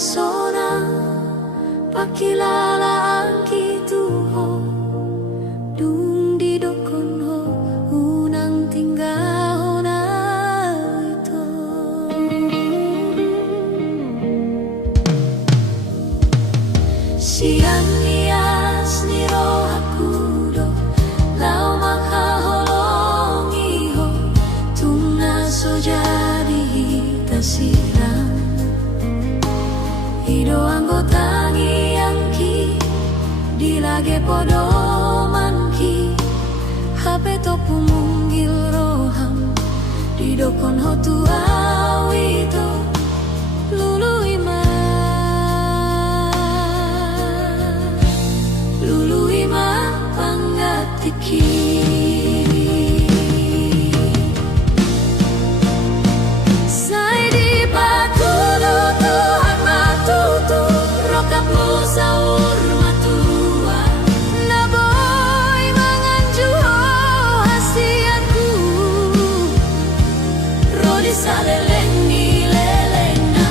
sona pakilala angki tuho dung di dokon ho unang tinggal na ito siang nias ni rohaku do lau makaholongi ho tunga so jadi tasirang Ido anggotangi angki dilage podo manki hape to pumunggil roham didokon hotu awito lulu ima pangatiki Saur matua na boy manganjuho hasianku rodi saleleng ni lelena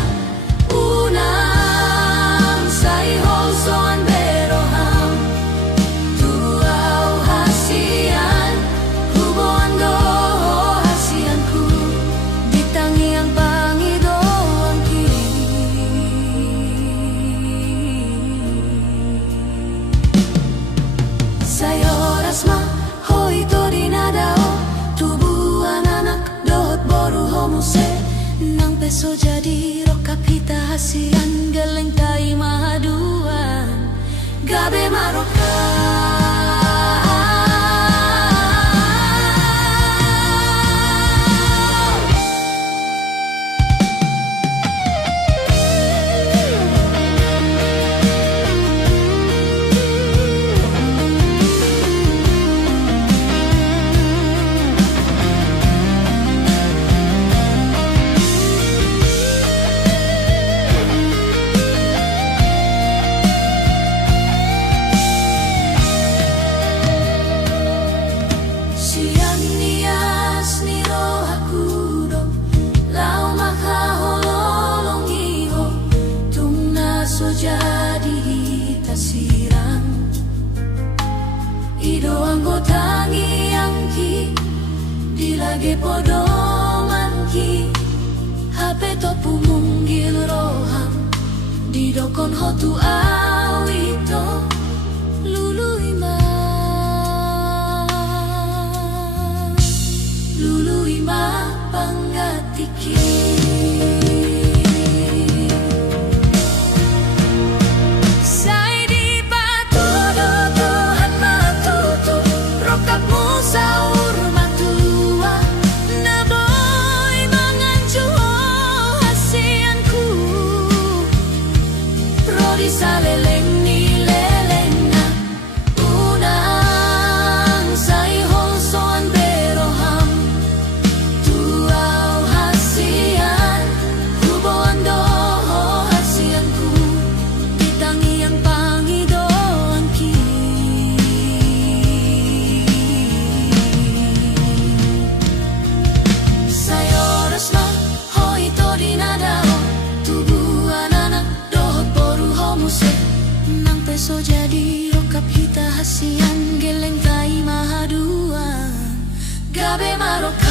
unang sai hosoan beroham tuau hasian huboan do hasianku ditangi yang pangido angki Sayoras ma hoi to dinadao tubuhan anak dohot boru homuse nang peso jadi rokap hita hasian geleng tai mahaduan gabe maroka jadi tasirang Ido anggotangi angki dilage podo manki hape to pumunggil roham didokon hotu awito lulu ima pangatiki Saur matua na boy manganjuho hasianku rodi saleleng ni lelena unang sai hosoan beroham tuau hasian huboan do hasianku ditangi yang pangido angki nang peso jadi rokap hita hasian geleng tai mahaduan gabe maroka